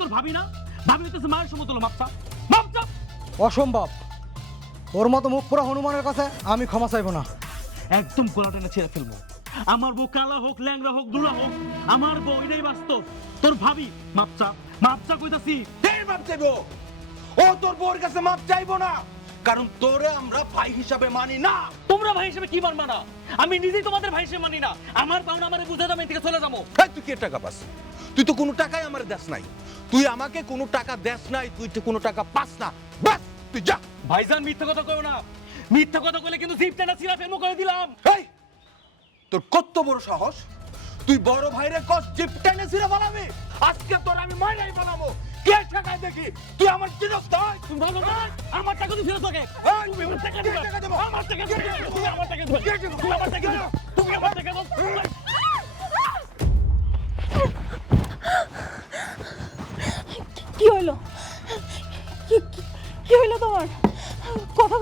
তোর ভাবি না? ভাবি হইতেছে মায়ের সমতুল্য। মাপচা মাপচা। অসম্ভব, ওর মতো মুখ পুরা হনুমানের কাছে আমি ক্ষমা চাইবো না। একদম গলা টেনে ছেড়ে ফেলবো। আমার বউ কালা হোক, ল্যাংড়া হোক, দুলা হোক, আমার বউ এটাই বাস্তব। তোর ভাবি মাপচা মাপচা কইতাছি। এই মাপ চাইবো? ও তোর বউর কাছে মাপ চাইবো না, কারণ তোরে আমরা ভাই হিসাবে মানি না। তোমরা ভাই হিসেবে কি মানবা না? আমি নিজেই তোমাদের ভাই হিসেবে মানি না। আমার পাওনা আমারে বুঝে দাও, আমি থেকে চলে যাবো। এই তুই কি টাকা পাস? তুই তো কোনো টাকাই আমারে দেস নাই। তুই আমাকে কোনো টাকা দেস নাই, তুই তো কোনো টাকা পাস না। বাস তুই যা। ভাইজান মিথ্যা কথা কইও না। মিথ্যা কথা কইলে কিন্তু জিপটা না ছিলা ফেমো করে দিলাম। এই তোর কত বড় সাহস, তুই বড় ভাইরে কস জিপ টেনে ছিঁড়ে ফেলাবি? আজকে তোর আমি মাইরাই ফেলাবো। কে ঠেকায় দেখি তুই আমার জিরফ দাই। তুমি ভালো না? আমার টাকা তো ফেরত লাগে। তুমি আমার টাকা দিবা। আমার টাকা দিবা। তুমি আমার টাকা দিবা। তুমি আমার টাকা দিবা। তুমি আমার টাকা দাও। কি হইলো? কি হইলো তোমার? কথা